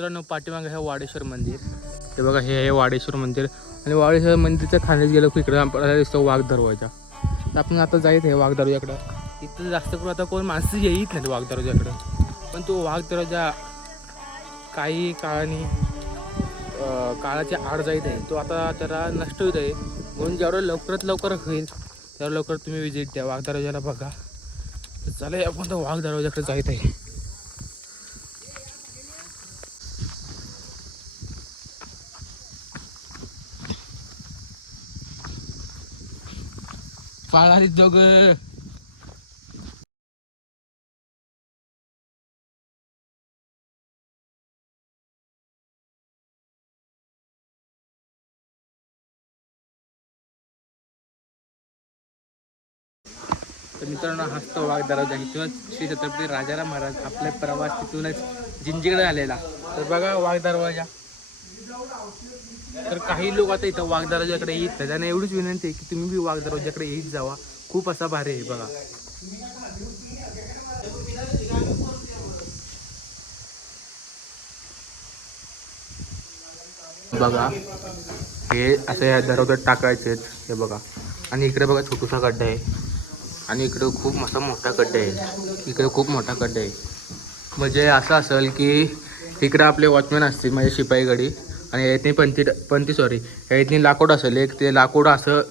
मित्रांनो पाठीमागे हे वाडेश्वर मंदिर, हे बघा हे आहे वाडेश्वर मंदिर. आणि वाडेश्वर मंदिरच्या खाण्यात गेलं की इकडे आपल्याला दिसतो वाघ दरवाजा. तर आपण आता जायचं आहे वाघ दरवाजाकडं. इथं जास्त करून आता कोण माणसं येत नाही वाघ दरवाजाकडं, पण तो वाघ दरवाजा काही काळाच्या आड जाईत आहे. तो आता त्याला नष्ट होत आहे, म्हणून जेवढं लवकरात लवकर होईल तेवढं लवकर तुम्ही विजिट द्या वाघ दरवाजाला बघा. तर चला आपण तर वाघ दरवाजाकडे जायत आहे. पाळाली जोग तर मित्रांनो हाच तो वाघ दरवाजा. इथूनच श्री छत्रपती राजाराम महाराज आपले प्रवास तिथूनच जिंजीकडे आलेला. तर बघा वाघ दरवाजा. तर काही लोक आता इथं वाघ दरवाजाकडे येत नाही, त्यांना एवढीच विनंती आहे की तुम्ही बी वाघ दरवाजाकडे येत जावा. खूप असा भारी आहे बघा. बघा हे असं या दरवाजात टाकायचे हे बघा. आणि इकडे बघा छोटूसा गड्डा आहे, आणि इकडे खूप मस्त मोठा गड्डा आहे. इकडे खूप मोठा गड्डा आहे. म्हणजे असं असेल की इकडे आपले वॉचमॅन असतील म्हणजे शिपाईगडी, आणि यातनी पंती सॉरी यातनी लाकूड असेल एक, ते लाकूड असं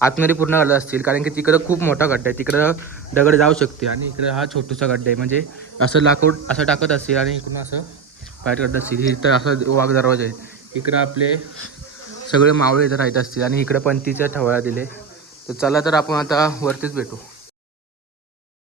आतमध्ये पूर्ण घालत असतील, कारण की तिकडं खूप मोठा गड्डा आहे. तिकडं दगड जाऊ शकते, आणि इकडे हा छोटूसा गड्डा आहे. म्हणजे असं लाकूड असं टाकत असतील आणि इकडून असं बाहेर काढत असतील. इथं असं वाघ दरवाजा आहे. इकडं आपले सगळे मावळे इथं राहत असतील, आणि इकडे पंतीच्या ठवळा दिले. तर चला तर आपण आता वरतीच भेटू.